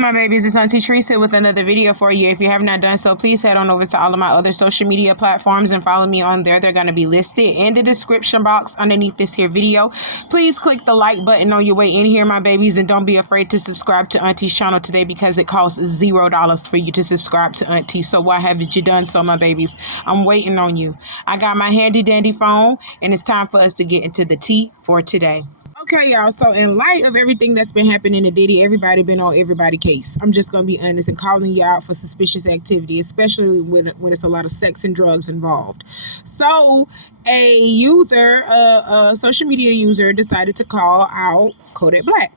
my babies, it's Auntie Trice here with another video for you. If you have not done so, please head on over to all of my other social media platforms and follow me on there. They're going to be listed in the description box underneath this here video. Please click the like button on your way in here, my babies, and don't be afraid to subscribe to Auntie's channel today because it costs $0 for you to subscribe to Auntie. So why haven't you done so, my babies? I'm waiting on you. I got my handy dandy phone, and it's time for us to get into the tea for today. Okay, y'all, so in light of everything that's been happening to Diddy, everybody been on everybody case. I'm just going to be honest and calling you out for suspicious activity, especially when it's a lot of sex and drugs involved. So a user, a social media user, decided to call out Kodak Black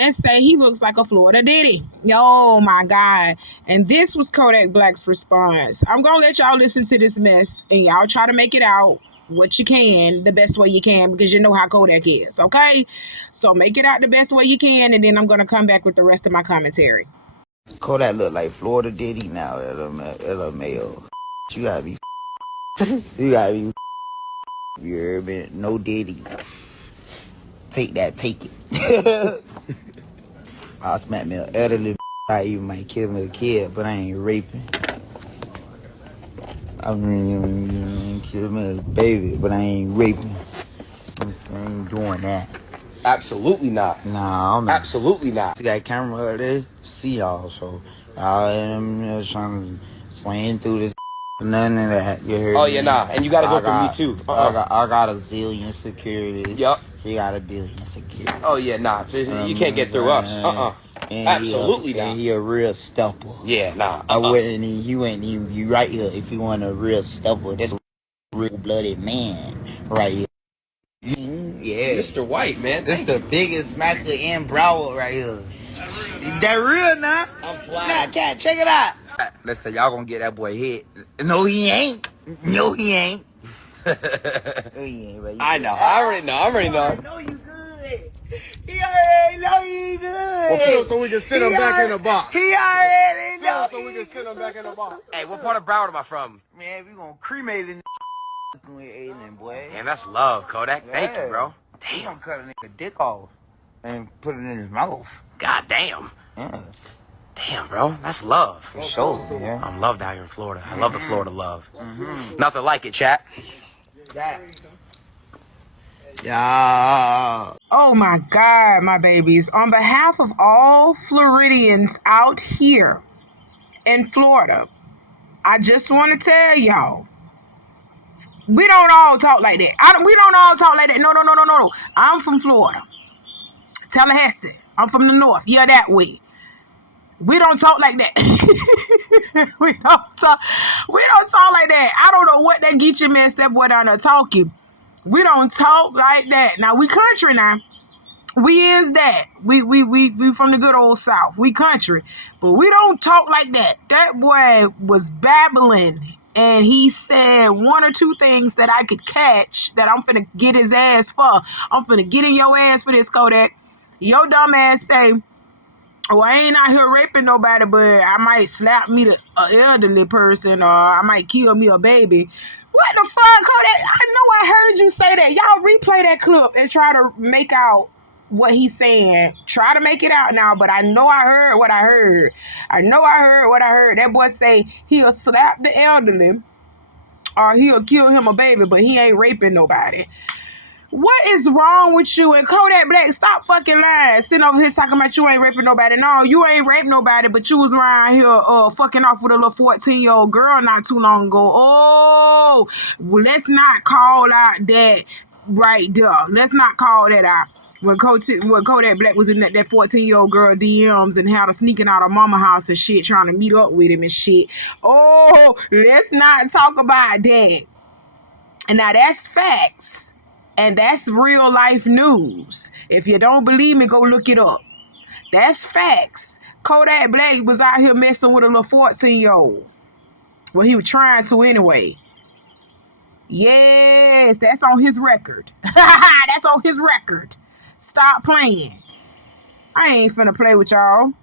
and say he looks like a Florida Diddy. Oh my God. And this was Kodak Black's response. I'm going to let y'all listen to this mess and y'all try to make it out what you can, the best way you can, because you know how Kodak is, okay? So make it out the best way you can, and then I'm going to come back with the rest of my commentary. Kodak look like Florida Diddy now, LMAO. You gotta be you gotta be you heard me? No Diddy. Take that, take it. I'll smack me an elderly. I even might kill me a kid, but I ain't raping. I mean, kill me a baby, but I ain't raping. I ain't doing that. Absolutely not. Nah, I'm not. Absolutely not. See that camera up there? See y'all, so I'm trying to swing through this. None of that. You heard Oh, me? yeah, nah. And you gotta go for me, too. I got a zillion security. Yup. He got a billion security. Oh, yeah, nah. You can't get through us. Absolutely not. And he a real stepper. Yeah, nah. He wouldn't even be right here if he wasn't a real stepper. That's a real-blooded man right here. Yeah. Mr. White, man. This the biggest smacker in Broward right here. That real now? I'm fly. Nah, cat, check it out. Let's say y'all gonna get that boy hit. No, he ain't. No, he ain't. No, he ain't, bro. I know. I already know. I know you good. He already know you good. Well, so we can send him back in the box. He already know. So we can send him back in the box. Hey, what part of Broward am I from? Man, we gonna cremate it. Boy. Damn, that's love, Kodak. Thank you, bro. We Damn. gonna cut a nigga dick off and put it in his mouth. God damn. Yeah, Damn, bro. That's love. for sure, yeah. I'm loved out here in Florida. I love the Florida love. Nothing like it, chat. That. Yeah. Oh my God, my babies. On behalf of all Floridians out here in Florida, I just want to tell y'all, we don't all talk like that. We don't all talk like that. No. I'm from Florida. Tallahassee. I'm from the north. Yeah, that way. We don't talk like that. we don't talk like that. I don't know what that get you messed up boy down there talking. We don't talk like that. Now we country now. We is that. We from the good old South. We country. But we don't talk like that. That boy was babbling. And he said one or two things that I could catch that I'm finna get his ass for. I'm finna get in your ass for this, Kodak. Your dumb ass say, oh, I ain't out here raping nobody, but I might slap me an elderly person or I might kill me a baby. What the fuck, Kodak? I know I heard you say that. Y'all replay that clip and try to make out what he's saying. Try to make it out now, but I know I heard what I heard. That boy say he'll slap the elderly or he'll kill him a baby, but he ain't raping nobody. What is wrong with you? And Kodak Black, stop fucking lying. Sitting over here talking about you ain't raping nobody. No, you ain't raped nobody, but you was around here fucking off with a little 14-year-old girl not too long ago. Oh, well, let's not call out that right there. Let's not call that out. When Kodak Black was in that 14-year-old girl DMs and had her sneaking out of mama house and shit, trying to meet up with him and shit. Oh, let's not talk about that. And now that's facts. And that's real life news. If you don't believe me, go look it up. That's facts. Kodak Black was out here messing with a little 14-year-old. Well, he was trying to anyway. Yes, that's on his record. That's on his record. Stop playing. I ain't finna play with y'all.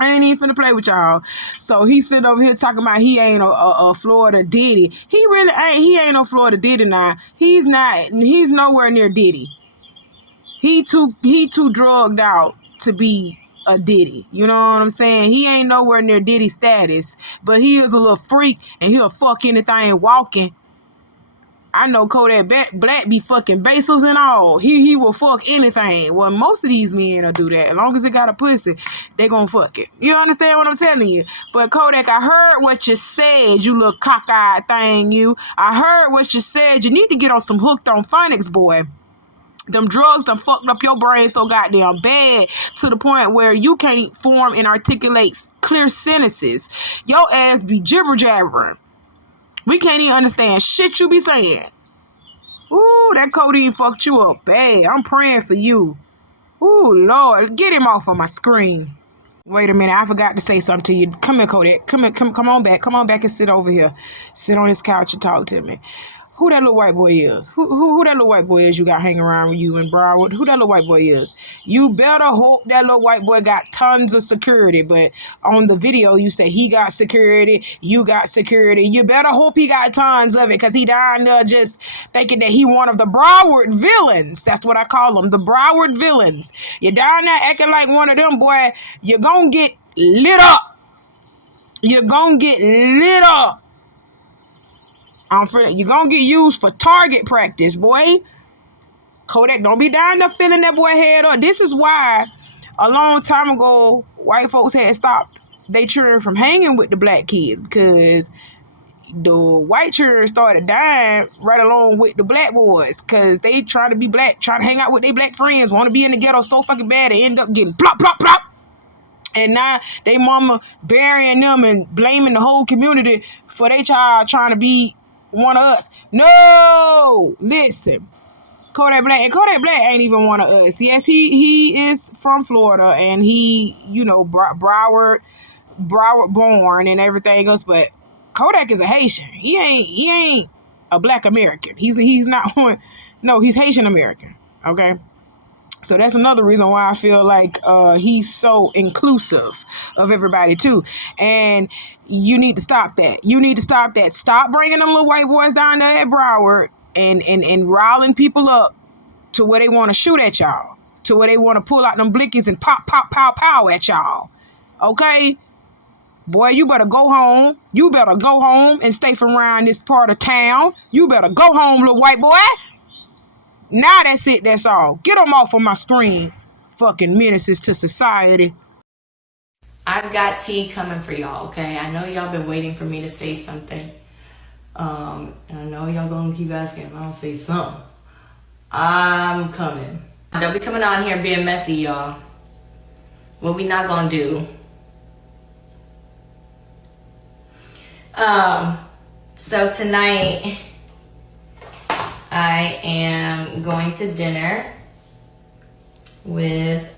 I ain't even finna play with y'all. So he sitting over here talking about he ain't a Florida Diddy. He really ain't. He ain't no Florida Diddy now. He's not. He's nowhere near Diddy. He too drugged out to be a Diddy. You know what I'm saying? He ain't nowhere near Diddy status, but he is a little freak and he'll fuck anything walking. I know Kodak Black be fucking basils and all. He will fuck anything. Well, most of these men will do that. As long as they got a pussy, they gonna fuck it. You understand what I'm telling you? But Kodak, I heard what you said, you little cockeyed thing, you. I heard what you said. You need to get on some hooked on phonics, boy. Them drugs done fucked up your brain so goddamn bad to the point where you can't form and articulate clear sentences. Your ass be jibber jabbering. We can't even understand shit you be saying. Ooh, that codeine fucked you up bad. I'm praying for you. Ooh, Lord. Get him off of my screen. Wait a minute. I forgot to say something to you. Come here, Kodak. Come on back. Come on back and sit over here. Sit on this couch and talk to me. Who that little white boy is? Who that little white boy is you got hanging around with you in Broward? Who that little white boy is? You better hope that little white boy got tons of security. But on the video, you say he got security, you got security. You better hope he got tons of it because he down there just thinking that he one of the Broward villains. That's what I call them, the Broward villains. You down there acting like one of them, boy, you're going to get lit up. You're going to get lit up. You're going to get used for target practice, boy. Kodak, don't be down there filling that boy head up. This is why a long time ago, white folks had stopped they children from hanging with the black kids because the white children started dying right along with the black boys because they trying to be black, trying to hang out with their black friends, want to be in the ghetto so fucking bad they end up getting plop, plop, plop. And now they mama burying them and blaming the whole community for their child trying to be one of us. No, listen, Kodak Black ain't even one of us. Yes, he is from Florida and he, you know, Broward born and everything else. But Kodak is a Haitian. He ain't a black American. He's not one. No, he's Haitian American. Okay. So that's another reason why I feel like he's so inclusive of everybody too. And you need to stop that. You need to stop that. Stop bringing them little white boys down there at Broward and riling people up to where they want to shoot at y'all. To where they want to pull out them blickies and pop, pop, pow, pow at y'all. Okay? Boy, you better go home. You better go home and stay from around this part of town. You better go home, little white boy. Now that's it, that's all. Get them off of my screen. Fucking menaces to society. I've got tea coming for y'all, okay? I know y'all been waiting for me to say something. And I know y'all gonna keep asking if I don't say something. I'm coming. Don't be coming on here being messy, y'all. What we not gonna do. So tonight I am going to dinner with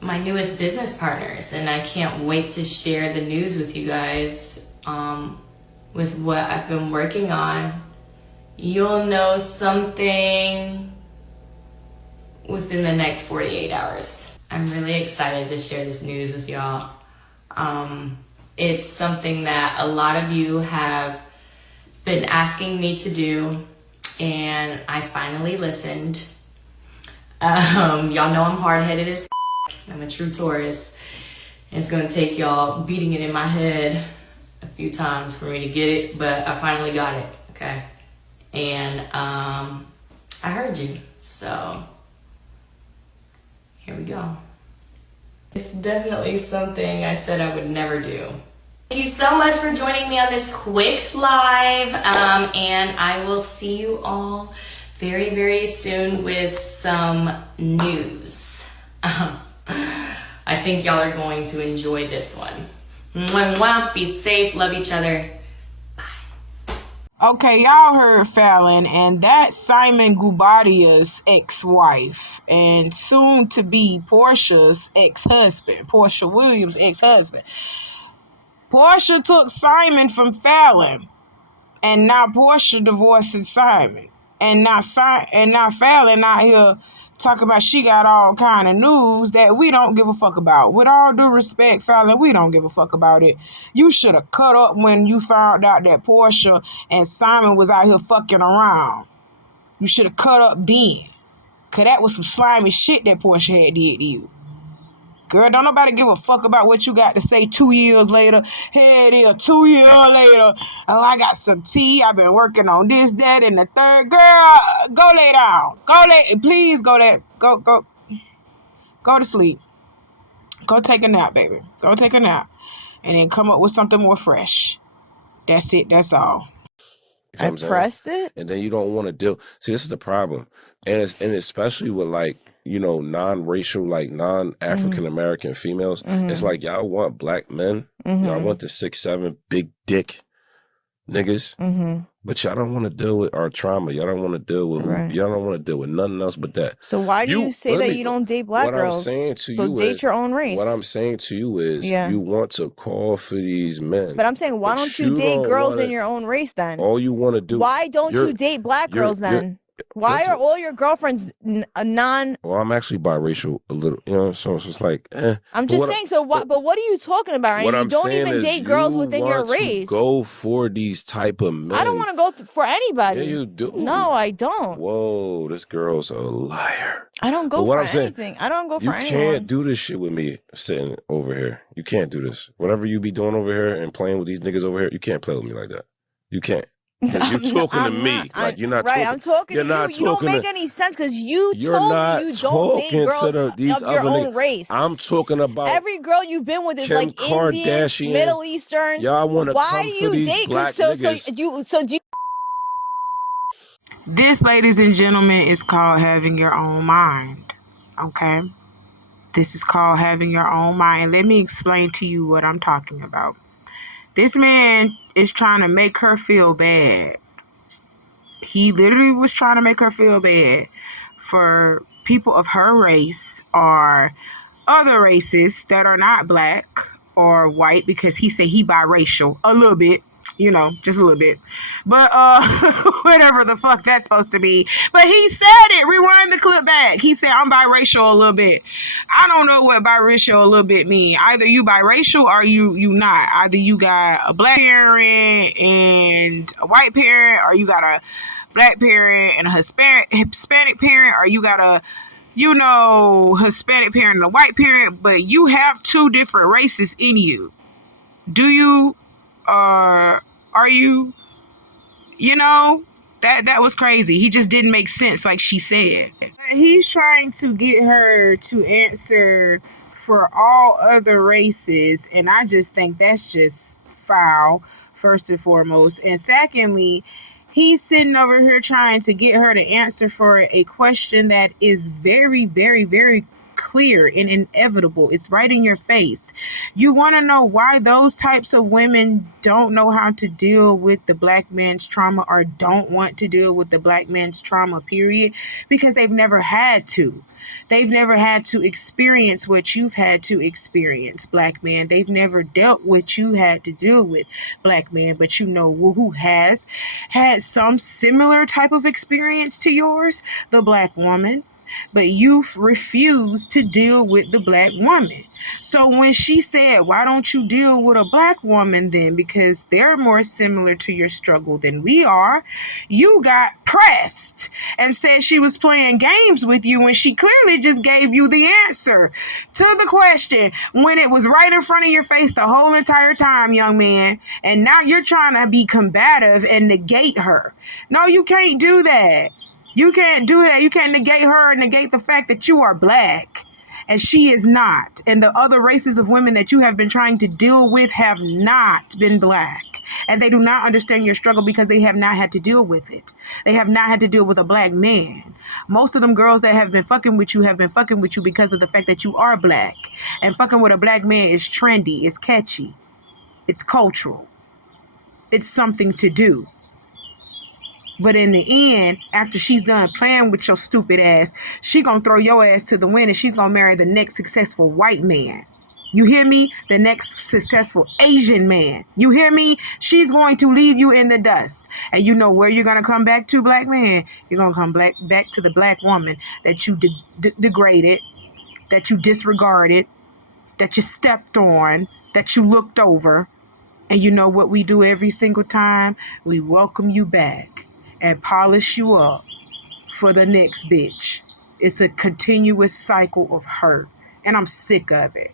my newest business partners, and I can't wait to share the news with you guys with what I've been working on. You'll know something within the next 48 hours. I'm really excited to share this news with y'all. It's something that a lot of you have been asking me to do, and I finally listened. Y'all know I'm hard-headed as I'm a true Taurus. It's gonna take y'all beating it in my head a few times for me to get it, but I finally got it, okay? And I heard you, so here we go. It's definitely something I said I would never do. Thank you so much for joining me on this quick live, and I will see you all very, very soon with some news. I think y'all are going to enjoy this one. Mwah, mwah. Be safe, love each other. Okay, y'all heard Falynn, and that's Simon Gubadia's ex-wife and soon to be Portia's ex-husband, Portia Williams' ex-husband. Portia took Simon from Falynn, and now Portia divorcing Simon, and now Falynn out here talking about she got all kind of news that we don't give a fuck about. With all due respect, Falynn, we don't give a fuck about it. You should have cut up when you found out that Portia and Simon was out here fucking around. You should have cut up then. Cause that was some slimy shit that Portia had did to you. Girl, don't nobody give a fuck about what you got to say 2 years later. Hey, it is 2 years later. Oh, I got some tea. I've been working on this, that, and the third. Girl, go lay down. Please go to sleep. Go take a nap, baby. Go take a nap. And then come up with something more fresh. That's it. That's all. You know I pressed it, and then you don't want to deal. See, this is the problem, and especially with like non-racial, like non-African American females. It's like y'all want black men, y'all want the 6'7" big dick niggas, but y'all don't want to deal with our trauma. Y'all don't want to deal with y'all don't want to deal with nothing else but that. So why do you say that you don't date black girls? What I'm saying to you date your own race. What I'm saying to you is you want to call for these men. But I'm saying why don't you date girls in your own race then? All you want to do. Why don't you date black girls then? Why are all your girlfriends non? Well, I'm actually biracial a little, so it's like. I'm just saying. So what? But what are you talking about? What you don't even date girls within your race. Go for these type of men. I don't want to go for anybody. Yeah, you do. No, I don't. Whoa, this girl's a liar. I don't go for anything. I don't go for anyone. You can't do this shit with me sitting over here. You can't do this. Whatever you be doing over here and playing with these niggas over here, you can't play with me like that. You can't. Because you're talking to me. Like you're not talking. Right, I'm talking to you. You don't make any sense because you told me you don't date girls of your own race. I'm talking about every girl you've been with is like Indian, Middle Eastern. Y'all want to come for these black niggas. So do you? This, ladies and gentlemen, is called having your own mind. Okay? This is called having your own mind. Let me explain to you what I'm talking about. This man is trying to make her feel bad. He literally was trying to make her feel bad for people of her race or other races that are not black or white, because he said he biracial a little bit. Just a little bit. But whatever the fuck that's supposed to be. But he said it. Rewind the clip back. He said, I'm biracial a little bit. I don't know what biracial a little bit mean. Either you biracial or you not. Either you got a black parent and a white parent, or you got a black parent and a Hispanic parent, or you got a Hispanic parent and a white parent, but you have two different races in you. Do you are you, that was crazy. He just didn't make sense, like she said. He's trying to get her to answer for all other races, and I just think that's just foul, first and foremost. And secondly, he's sitting over here trying to get her to answer for a question that is very, very, very clear and inevitable. It's right in your face. You want to know why those types of women don't know how to deal with the black man's trauma, or don't want to deal with the black man's trauma, period? Because they've never had to. They've never had to experience what you've had to experience, black man. They've never dealt with what you had to deal with, black man. But who has had some similar type of experience to yours? The black woman. But you refuse to deal with the black woman. So when she said, why don't you deal with a black woman then? Because they're more similar to your struggle than we are. You got pressed and said she was playing games with you when she clearly just gave you the answer to the question when it was right in front of your face the whole entire time, young man. And now you're trying to be combative and negate her. No, you can't do that. You can't do that. You can't negate her and negate the fact that you are black and she is not. And the other races of women that you have been trying to deal with have not been black. And they do not understand your struggle because they have not had to deal with it. They have not had to deal with a black man. Most of them girls that have been fucking with you have been fucking with you because of the fact that you are black. And fucking with a black man is trendy, it's catchy, it's cultural, it's something to do. But in the end, after she's done playing with your stupid ass, she gonna throw your ass to the wind and she's gonna marry the next successful white man. You hear me? The next successful Asian man. You hear me? She's going to leave you in the dust. And you know where you're gonna come back to, black man? You're gonna come back to the black woman that you degraded, that you disregarded, that you stepped on, that you looked over. And you know what we do every single time? We welcome you back and polish you up for the next bitch. It's a continuous cycle of hurt. And I'm sick of it.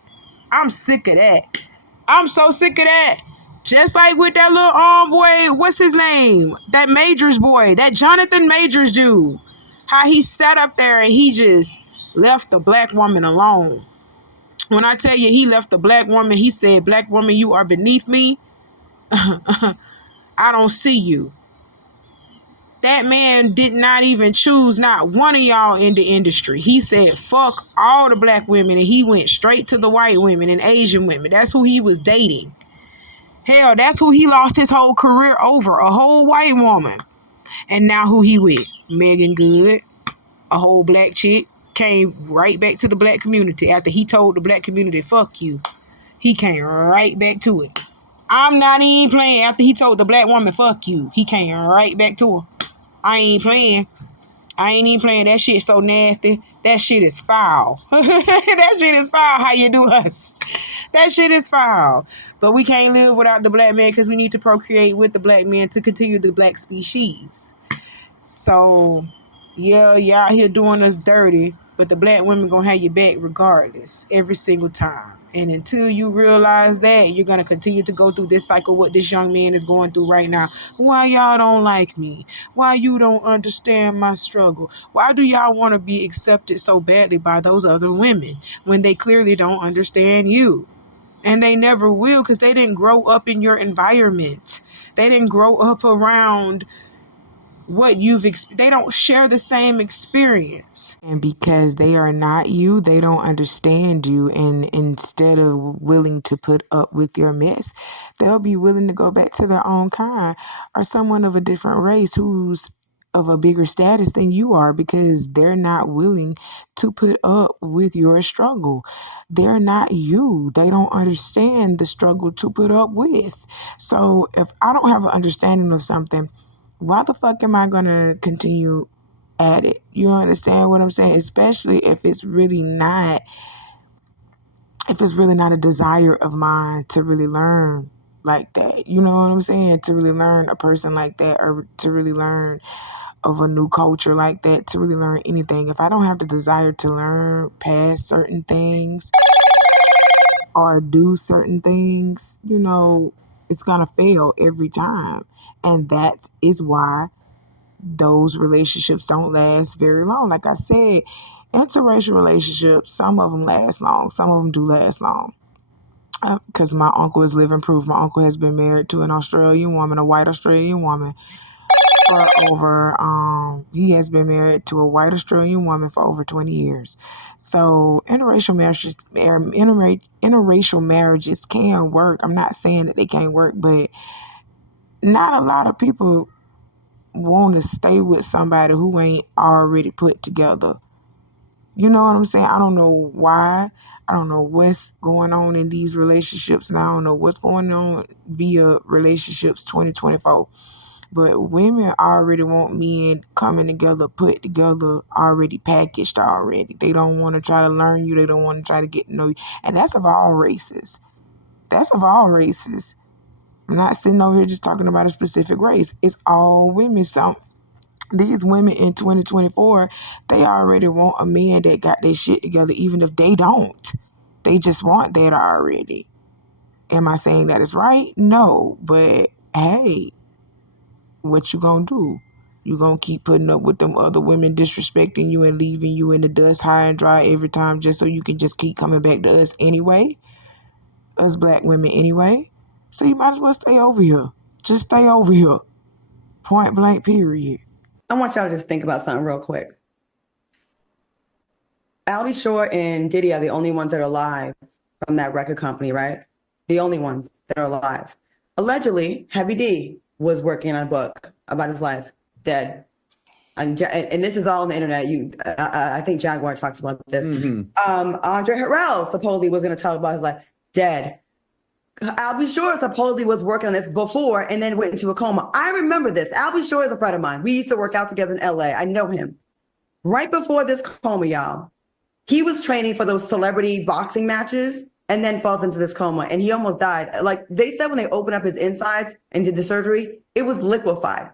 I'm sick of that. I'm so sick of that. Just like with that little boy, what's his name? That Majors boy, that Jonathan Majors dude. How he sat up there and he just left the black woman alone. When I tell you he left the black woman, he said, "Black woman, you are beneath me. I don't see you." That man did not even choose not one of y'all in the industry. He said, fuck all the black women, and he went straight to the white women and Asian women. That's who he was dating. Hell, that's who he lost his whole career over, a whole white woman. And now who he with? Megan Good, a whole black chick, came right back to the black community after he told the black community, fuck you. He came right back to it. I'm not even playing. After he told the black woman, fuck you, he came right back to her. I ain't playing. I ain't even playing. That shit so nasty. That shit is foul. That shit is foul how you do us. That shit is foul. But we can't live without the black man because we need to procreate with the black man to continue the black species. So, yeah, you out here doing us dirty, but the black women gonna have your back regardless, every single time. And until you realize that, you're gonna continue to go through this cycle, what this young man is going through right now. Why y'all don't like me? Why you don't understand my struggle? Why do y'all want to be accepted so badly by those other women when they clearly don't understand you? And they never will, because they didn't grow up in your environment. They didn't grow up around what they don't share the same experience. And because they are not you, they don't understand you. And instead of willing to put up with your mess, they'll be willing to go back to their own kind or someone of a different race who's of a bigger status than you are, because they're not willing to put up with your struggle. They're not you. They don't understand the struggle to put up with. So if I don't have an understanding of something, why the fuck am I going to continue at it? You understand what I'm saying? Especially if it's really not a desire of mine to really learn like that. You know what I'm saying? To really learn a person like that, or to really learn of a new culture like that, to really learn anything. If I don't have the desire to learn past certain things or do certain things, it's going to fail every time. And that is why those relationships don't last very long. Like I said, interracial relationships, some of them last long. Some of them do last long. Because my uncle is living proof. My uncle has been married to an Australian woman, a white Australian woman, he has been married to a white Australian woman for over 20 years. So interracial marriages can work. I'm not saying that they can't work, but not a lot of people want to stay with somebody who ain't already put together. You know what I'm saying? I don't know why. I don't know what's going on in these relationships, and I don't know what's going on via relationships 2024. But women already want men coming together, put together, already packaged already. They don't want to try to learn you. They don't want to try to get to know you. And that's of all races. That's of all races. I'm not sitting over here just talking about a specific race. It's all women. So these women in 2024, they already want a man that got their shit together, even if they don't. They just want that already. Am I saying that is right? No. But hey, what you gonna do? You gonna keep putting up with them other women disrespecting you and leaving you in the dust high and dry every time just so you can just keep coming back to us anyway? Us black women anyway? So you might as well stay over here. Just stay over here. Point blank, period. I want y'all to just think about something real quick. Albie Shore and Diddy are the only ones that are alive from that record company, right? The only ones that are alive. Allegedly, Heavy D was working on a book about his life, dead. And this is all on the internet. I think Jaguar talks about this. Mm-hmm. Andre Harrell supposedly was going to tell about his life, dead. Albie Shore supposedly was working on this before and then went into a coma. I remember this. Albie Shore is a friend of mine. We used to work out together in LA. I know him. Right before this coma, y'all, he was training for those celebrity boxing matches and then falls into this coma, and he almost died. Like they said, when they opened up his insides and did the surgery, it was liquefied.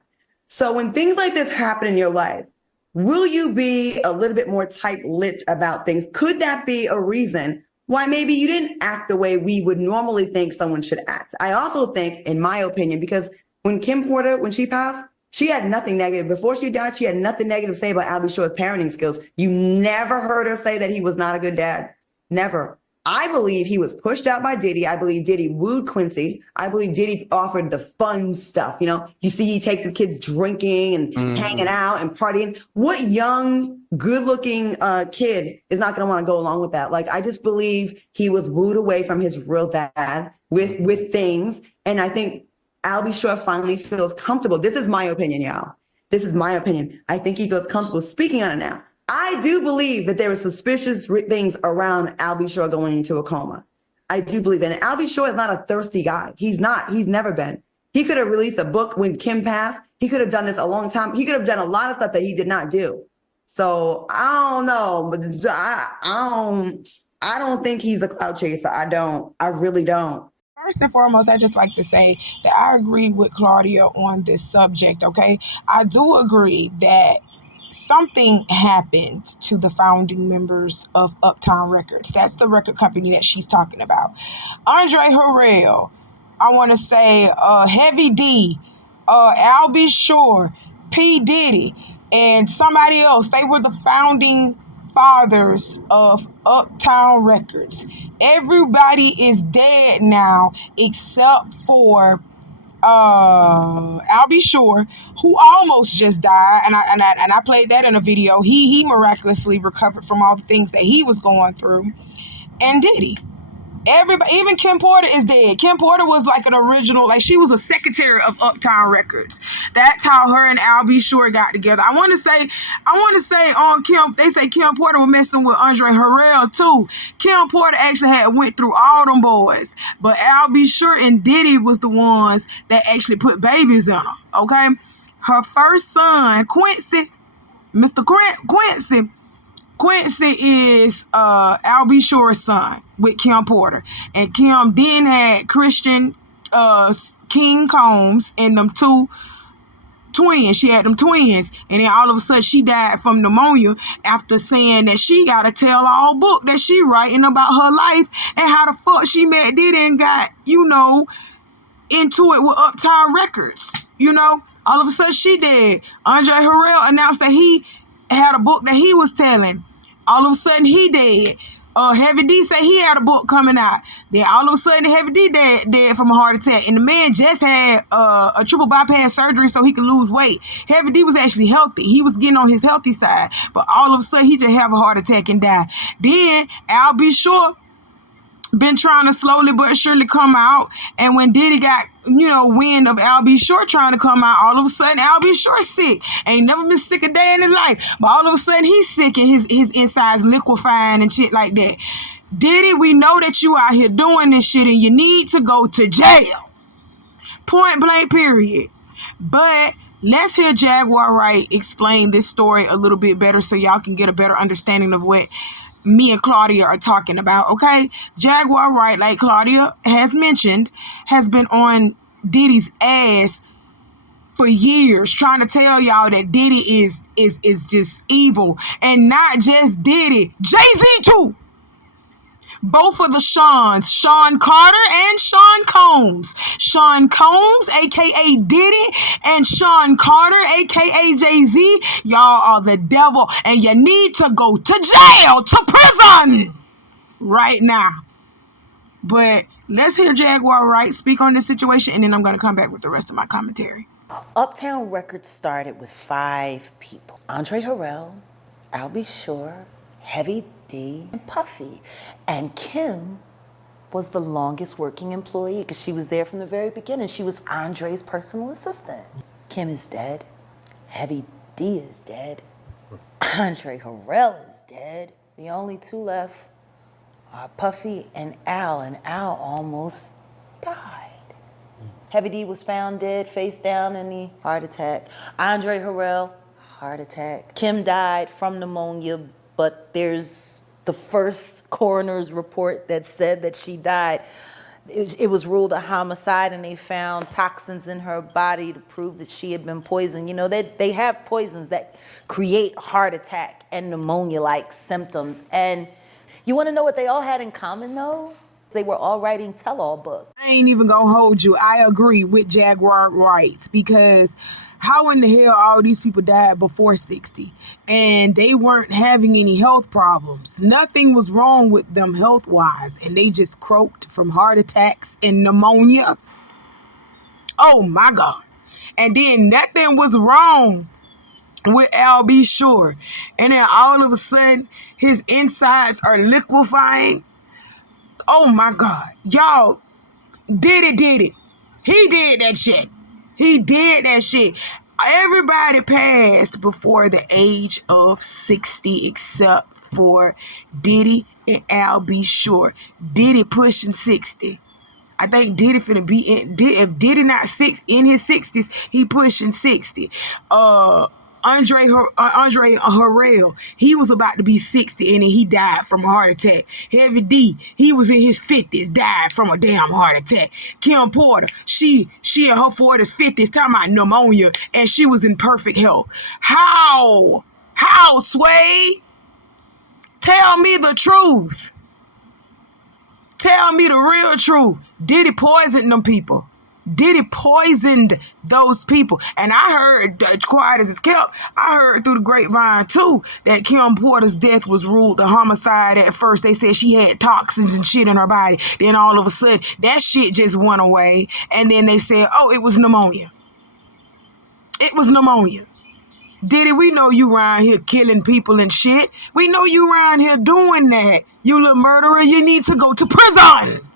So when things like this happen in your life, Will you be a little bit more tight-lipped about things? Could that be a reason why maybe you didn't act the way we would normally think someone should act? I also think, in my opinion, because when Kim Porter, when she passed, she had nothing negative. Before she died, she had nothing negative to say about Albie Shore's parenting skills. You never heard her say that he was not a good dad. Never. I believe he was pushed out by Diddy. I believe Diddy wooed Quincy. I believe Diddy offered the fun stuff. You know, you see he takes his kids drinking and hanging out and partying. What young, good-looking kid is not going to want to go along with that? Like, I just believe he was wooed away from his real dad with things. And I think Albie Shore finally feels comfortable. This is my opinion, y'all. This is my opinion. I think he feels comfortable speaking on it now. I do believe that there were suspicious things around Albie Shore going into a coma. I do believe that. And Albie Shore is not a thirsty guy. He's not. He's never been. He could have released a book when Kim passed. He could have done this a long time. He could have done a lot of stuff that he did not do. So I don't know, but I don't think he's a clout chaser. I don't. I really don't. First and foremost, I just like to say that I agree with Claudia on this subject, okay? I do agree that something happened to the founding members of Uptown Records. That's the record company that she's talking about. Andre Harrell, I want to say Heavy D, Albie Shore, P. Diddy, and somebody else. They were the founding fathers of Uptown Records. Everybody is dead now except for Albie Shore, who almost just died, and I played that in a video. He miraculously recovered from all the things that he was going through. And Diddy. Everybody, even Kim Porter is dead. Kim Porter was like an original, like she was a secretary of Uptown Records. That's how her and Albie Shore got together. I want to say on Kim, they say Kim Porter was messing with Andre Harrell too. Kim Porter actually had went through all them boys, but Albie Shore and Diddy was the ones that actually put babies in her. Okay, her first son, Quincy, Mr. Quincy is Albie Shore's son with Kim Porter. And Kim then had Christian King Combs and them two twins. She had them twins. And then all of a sudden she died from pneumonia after saying that she got a tell-all book that she writing about her life and how the fuck she met Diddy and got, into it with Uptown Records. All of a sudden she did. Andre Harrell announced that he had a book that he was telling. All of a sudden he did. Heavy D said he had a book coming out. Then all of a sudden Heavy D dead from a heart attack. And the man just had a triple bypass surgery so he could lose weight. Heavy D was actually healthy. He was getting on his healthy side. But all of a sudden he just have a heart attack and die. Then Albie Shore been trying to slowly but surely come out. And when Diddy got, wind of Albie Shore trying to come out, all of a sudden Albie Shore sick. Ain't never been sick a day in his life. But all of a sudden he's sick and his insides liquefying and shit like that. Diddy, we know that you out here doing this shit and you need to go to jail. Point blank, period. But let's hear Jaguar Wright explain this story a little bit better so y'all can get a better understanding of what me and Claudia are talking about, okay? Jaguar Wright, like Claudia has mentioned, has been on Diddy's ass for years, trying to tell y'all that Diddy is just evil. And not just Diddy, Jay-Z too. Both of the Seans, Sean Carter and Sean Combs. Sean Combs, a.k.a. Diddy, and Sean Carter, a.k.a. Jay-Z, y'all are the devil, and you need to go to jail, to prison, right now. But let's hear Jaguar Wright speak on this situation, and then I'm going to come back with the rest of my commentary. Uptown Records started with 5 people. Andre Harrell, Albie Shore, Heavy D, and Puffy. And Kim was the longest working employee because she was there from the very beginning. She was Andre's personal assistant. Kim is dead. Heavy D is dead. Andre Harrell is dead. The only 2 left are Puffy and Al almost died. Heavy D was found dead, face down in the heart attack. Andre Harrell, heart attack. Kim died from pneumonia, but there's the first coroner's report that said that she died It was ruled a homicide, and they found toxins in her body to prove that she had been poisoned. You know, they have poisons that create heart attack and pneumonia-like symptoms. And you want to know what they all had in common, though? They were all writing tell-all books. I ain't even gonna hold you. I agree with Jaguar Wright, because how in the hell all these people died before 60 and they weren't having any health problems? Nothing was wrong with them health-wise, and they just croaked from heart attacks and pneumonia. Oh my God. And then nothing was wrong with Al B. Shore. And then all of a sudden, his insides are liquefying. Oh my God. Y'all, did it. He did that shit. He did that shit. Everybody passed before the age of 60 except for Diddy and Al B. Shore. Diddy pushing 60. I think Diddy finna be in, if Diddy not in his 60s, he pushing 60. Andre Harrell, he was about to be 60 and then he died from a heart attack. Heavy D, he was in his 50s, died from a damn heart attack. Kim Porter, she in her 40s, 50s, talking about pneumonia, and she was in perfect health. How, Sway? Tell me the truth. Tell me the real truth. Diddy poisoned them people. Diddy poisoned those people. And I heard, quiet as it's kept, I heard through the grapevine too that Kim Porter's death was ruled a homicide at first. They said she had toxins and shit in her body. Then all of a sudden, that shit just went away. And then they said, oh, it was pneumonia. It was pneumonia. Diddy, we know you around here killing people and shit. We know you around here doing that. You little murderer, you need to go to prison.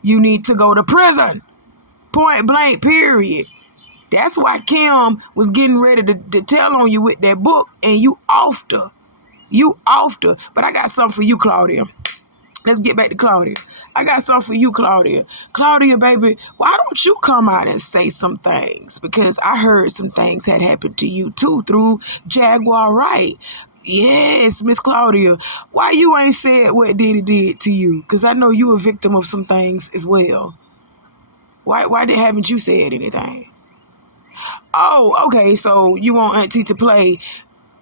You need to go to prison. Point blank, period. That's why Kim was getting ready to tell on you with that book, and you offed her. You offed her. But I got something for you, Claudia. Let's get back to Claudia. I got something for you, Claudia. Claudia, baby, why don't you come out and say some things? Because I heard some things had happened to you, too, through Jaguar Wright. Yes, Miss Claudia. Why you ain't said what Diddy did to you? Because I know you a victim of some things as well. Why haven't you said anything? Oh, okay, so you want Auntie to play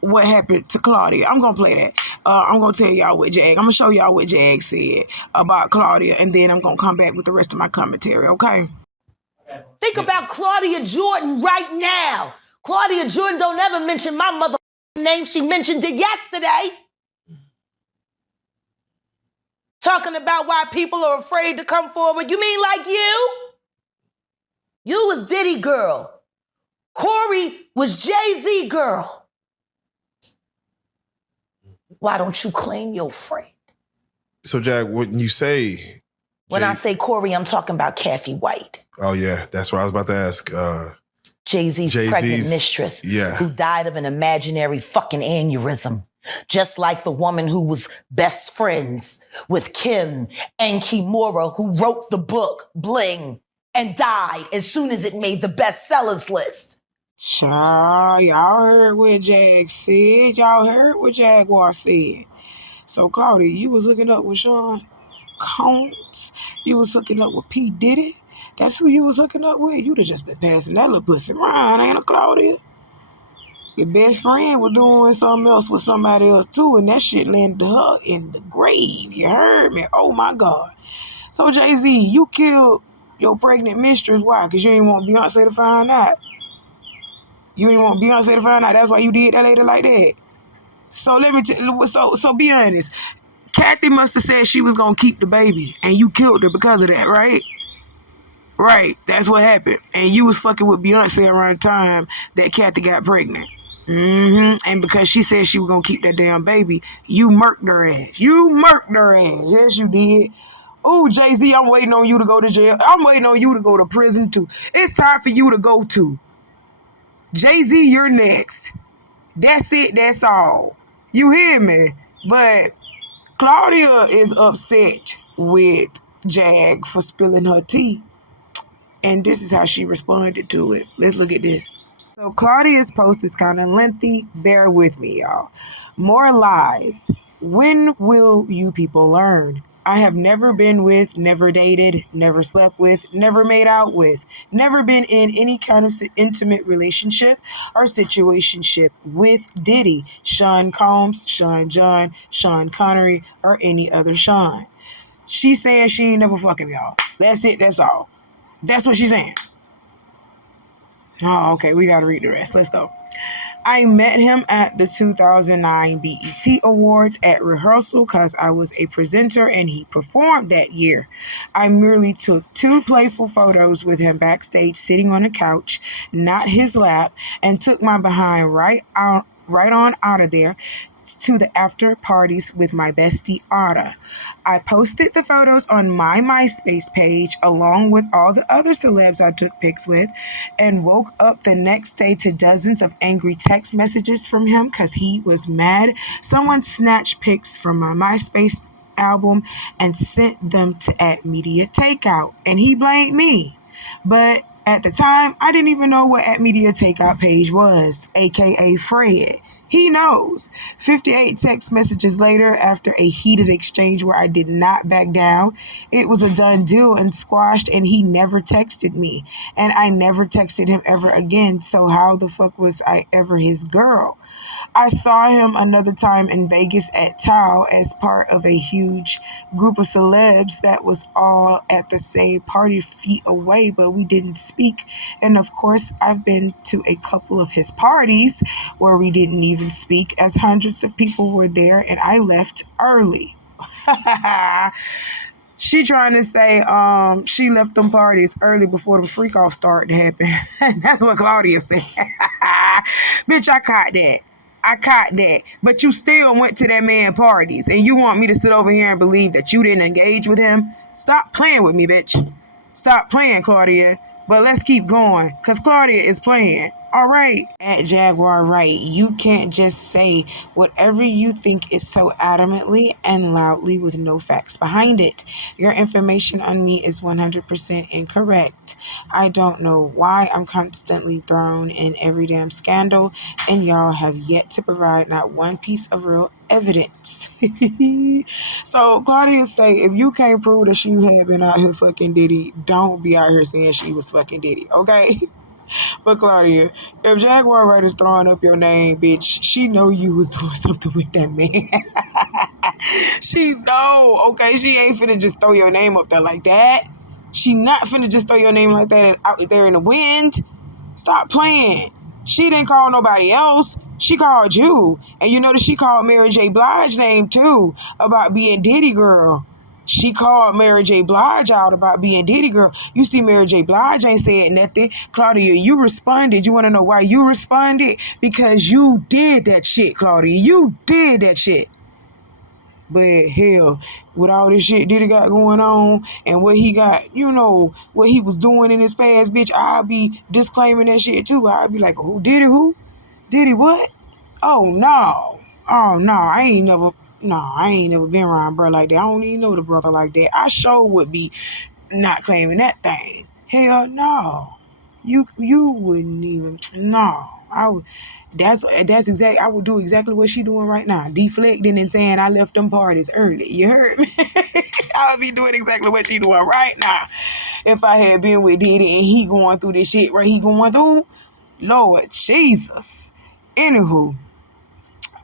what happened to Claudia. I'm going to play that. I'm going to tell y'all what I'm going to show y'all what Jag said about Claudia, and then I'm going to come back with the rest of my commentary, okay? Think about Claudia Jordan right now. Claudia Jordan don't ever mention my mother name. She mentioned it yesterday. Talking about why people are afraid to come forward. You mean like you? You was Diddy girl. Corey was Jay-Z girl. Why don't you claim your friend? So, Jag, when you say... When I say Corey, I'm talking about Kathy White. Oh, yeah. That's what I was about to ask. Jay-Z's pregnant mistress, who died of an imaginary fucking aneurysm. Just like the woman who was best friends with Kim and Kimura, who wrote the book, Bling, and died as soon as it made the bestsellers list. Child, y'all heard what Jag said. Y'all heard what Jaguar said. So, Claudia, you was hooking up with Sean Combs. You was hooking up with P. Diddy. That's who you was hooking up with. You'd have just been passing that little pussy around, ain't it, Claudia? Your best friend was doing something else with somebody else, too, and that shit landed her in the grave. You heard me? Oh, my God. So, Jay-Z, you killed your pregnant mistress. Why? Because you didn't want Beyonce to find out. You didn't want Beyonce to find out. That's why you did that lady like that. So let me so be honest. Kathy must have said she was gonna keep the baby, and you killed her because of that, right? Right. That's what happened. And you was fucking with Beyonce around the time that Kathy got pregnant. And because she said she was gonna keep that damn baby, you murked her ass. You murked her ass. Yes, you did. Oh, Jay-Z, I'm waiting on you to go to jail. I'm waiting on you to go to prison too. It's time for you to go too. Jay-Z, you're next. That's it. That's all. You hear me? But Claudia is upset with Jag for spilling her tea. And this is how she responded to it. Let's look at this. So Claudia's post is kind of lengthy. Bear with me, y'all. More lies. When will you people learn? I have never been with, never dated, never slept with, never made out with, never been in any kind of intimate relationship or situationship with Diddy, Sean Combs, Sean John, Sean Connery, or any other Sean. She's saying she ain't never fuck him, y'all. That's it. That's all. That's what she's saying. Oh, okay. We got to read the rest. Let's go. I met him at the 2009 BET Awards at rehearsal because I was a presenter and he performed that year. I merely took 2 playful photos with him backstage sitting on a couch, not his lap, and took my behind right on out of there to the after parties with my bestie Ada. I posted the photos on my MySpace page along with all the other celebs I took pics with and woke up the next day to dozens of angry text messages from him because he was mad. Someone snatched pics from my MySpace album and sent them to @Media Takeout, and he blamed me. But at the time, I didn't even know what @Media Takeout page was, aka Fred. He knows. 58 text messages later, after a heated exchange where I did not back down, it was a done deal and squashed, and he never texted me. And I never texted him ever again, so how the fuck was I ever his girl? I saw him another time in Vegas at Tao as part of a huge group of celebs that was all at the same party feet away, but we didn't speak. And of course, I've been to a couple of his parties where we didn't even speak as hundreds of people were there and I left early. She trying to say she left them parties early before the freak off started to happen. That's what Claudia said. Bitch, I caught that. But you still went to that man parties and you want me to sit over here and believe that you didn't engage with him? Stop playing with me, bitch. Stop playing, Claudia. But let's keep going, because Claudia is playing. All right. At Jaguar Wright, you can't just say whatever you think is so adamantly and loudly with no facts behind it. Your information on me is 100% incorrect. I don't know why I'm constantly thrown in every damn scandal, and y'all have yet to provide not one piece of real evidence. So Claudia say, if you can't prove that she had been out here fucking Diddy, don't be out here saying she was fucking Diddy, okay? But Claudia, if Jaguar Wright is throwing up your name, bitch, she know you was doing something with that man. She know, okay? She ain't finna just throw your name up there like that. She not finna just throw your name like that out there in the wind. Stop playing. She didn't call nobody else. She called you. And you know that she called Mary J. Blige's name too about being Diddy girl. She called Mary J. Blige out about being Diddy girl. You see, Mary J. Blige ain't said nothing. Claudia, you responded. You want to know why you responded? Because you did that shit, Claudia. You did that shit. But hell, with all this shit Diddy got going on and what he got, you know, what he was doing in his past, bitch, I'll be disclaiming that shit too. I'll be like, who? Diddy what? Oh, no. I ain't never been around bro like that. I don't even know the brother like that. I sure would be not claiming that thing. Hell no. You wouldn't even, no. I would. That's exactly. I would do exactly what she doing right now, deflecting and saying I left them parties early. You heard me? I would be doing exactly what she doing right now if I had been with Diddy and he going through this shit right he going through. Lord Jesus. Anywho,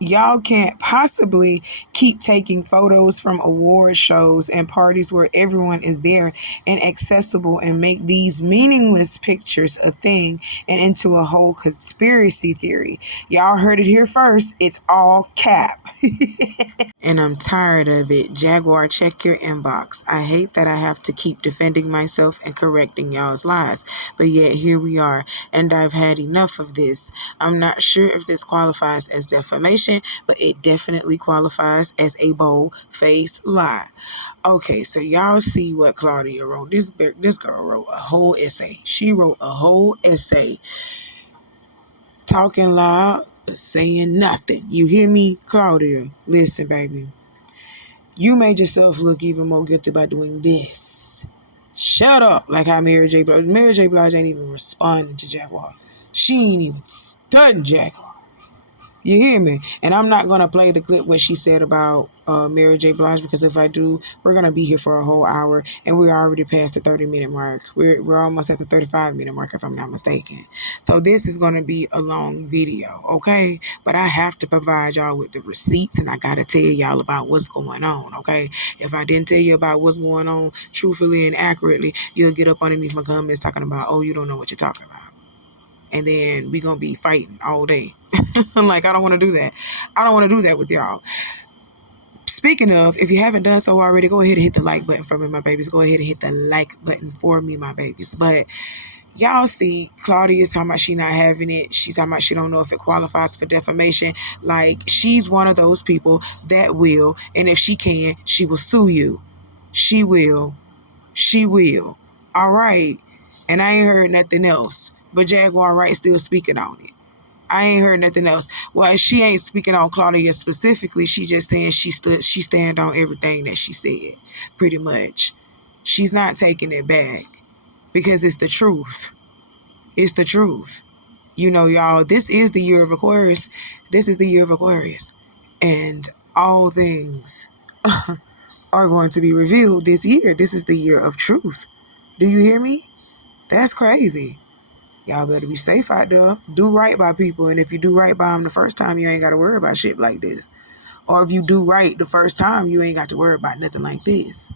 y'all can't possibly keep taking photos from award shows and parties where everyone is there and accessible and make these meaningless pictures a thing and into a whole conspiracy theory. Y'all heard it here first. It's all cap. And I'm tired of it. Jaguar, check your inbox. I hate that I have to keep defending myself and correcting y'all's lies, but yet here we are, and I've had enough of this. I'm not sure if this qualifies as defamation, but it definitely qualifies as a bold-faced lie. Okay, so y'all see what Claudia wrote. This girl wrote a whole essay. She wrote a whole essay talking loud, saying nothing. You hear me, Claudia? Listen, baby. You made yourself look even more guilty by doing this. Shut up, like how Mary J. Blige ain't even responding to Jaguar. She ain't even studying Jaguar. You hear me? And I'm not going to play the clip what she said about Mary J. Blige, because if I do, we're going to be here for a whole hour, and we're already past the 30-minute mark. We're almost at the 35-minute mark, if I'm not mistaken. So this is going to be a long video, okay? But I have to provide y'all with the receipts, and I got to tell y'all about what's going on, okay? If I didn't tell you about what's going on truthfully and accurately, you'll get up underneath my comments talking about, oh, you don't know what you're talking about. And then we going to be fighting all day. I'm like, I don't want to do that. I don't want to do that with y'all. Speaking of, if you haven't done so already, go ahead and hit the like button for me, my babies. Go ahead and hit the like button for me, my babies. But y'all see, Claudia is talking about she not having it. She's talking about she don't know if it qualifies for defamation. Like, she's one of those people that will, and if she can, she will sue you. She will. She will. All right. And I ain't heard nothing else. But Jaguar Wright still speaking on it. I ain't heard nothing else. Well, she ain't speaking on Claudia specifically. She just saying she stand on everything that she said, pretty much. She's not taking it back because it's the truth. It's the truth. You know, y'all, this is the year of Aquarius. This is the year of Aquarius. And all things are going to be revealed this year. This is the year of truth. Do you hear me? That's crazy. Y'all better be safe out there. Do right by people. And if you do right by them the first time, you ain't got to worry about shit like this. Or if you do right the first time, you ain't got to worry about nothing like this.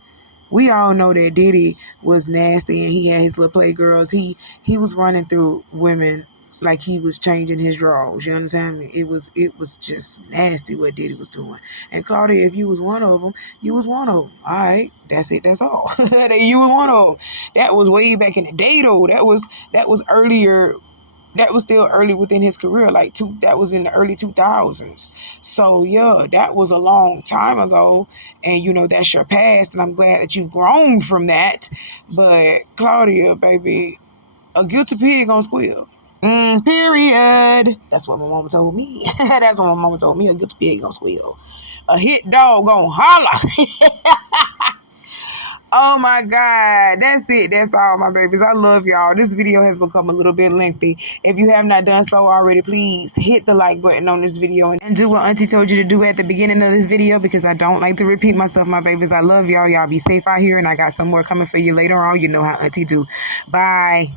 We all know that Diddy was nasty and he had his little playgirls. He was running through women like he was changing his drawers. You understand me? It was just nasty what Diddy was doing. And Claudia, if you was one of them, you was one of them. All right, that's it. That's all. You was one of them. That was way back in the day, though. That was earlier. That was still early within his career. That was in the early 2000s. So yeah, that was a long time ago. And you know that's your past. And I'm glad that you've grown from that. But Claudia, baby, a guilty pig gonna squeal. Period. That's what my mama told me. That's what my mama told me. A guilty pig gonna squeal. A hit dog gonna holler. Oh my God. That's it. That's all, my babies. I love y'all. This video has become a little bit lengthy. If you have not done so already, please hit the like button on this video and do what Auntie told you to do at the beginning of this video, because I don't like to repeat myself, my babies. I love y'all. Y'all be safe out here, and I got some more coming for you later on. You know how Auntie do. Bye.